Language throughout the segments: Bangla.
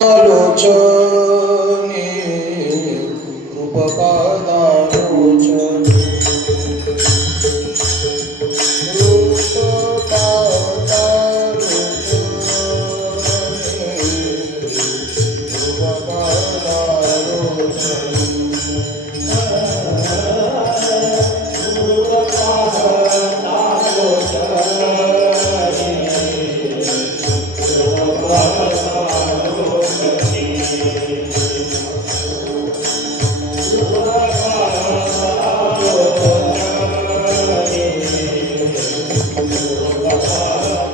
আলোচনে রূপপা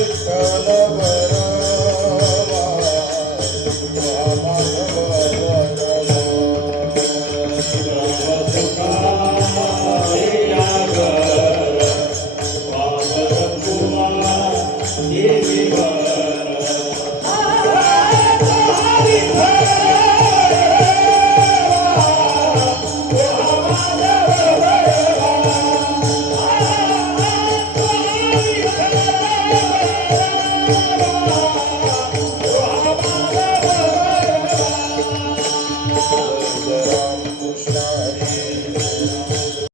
Sitana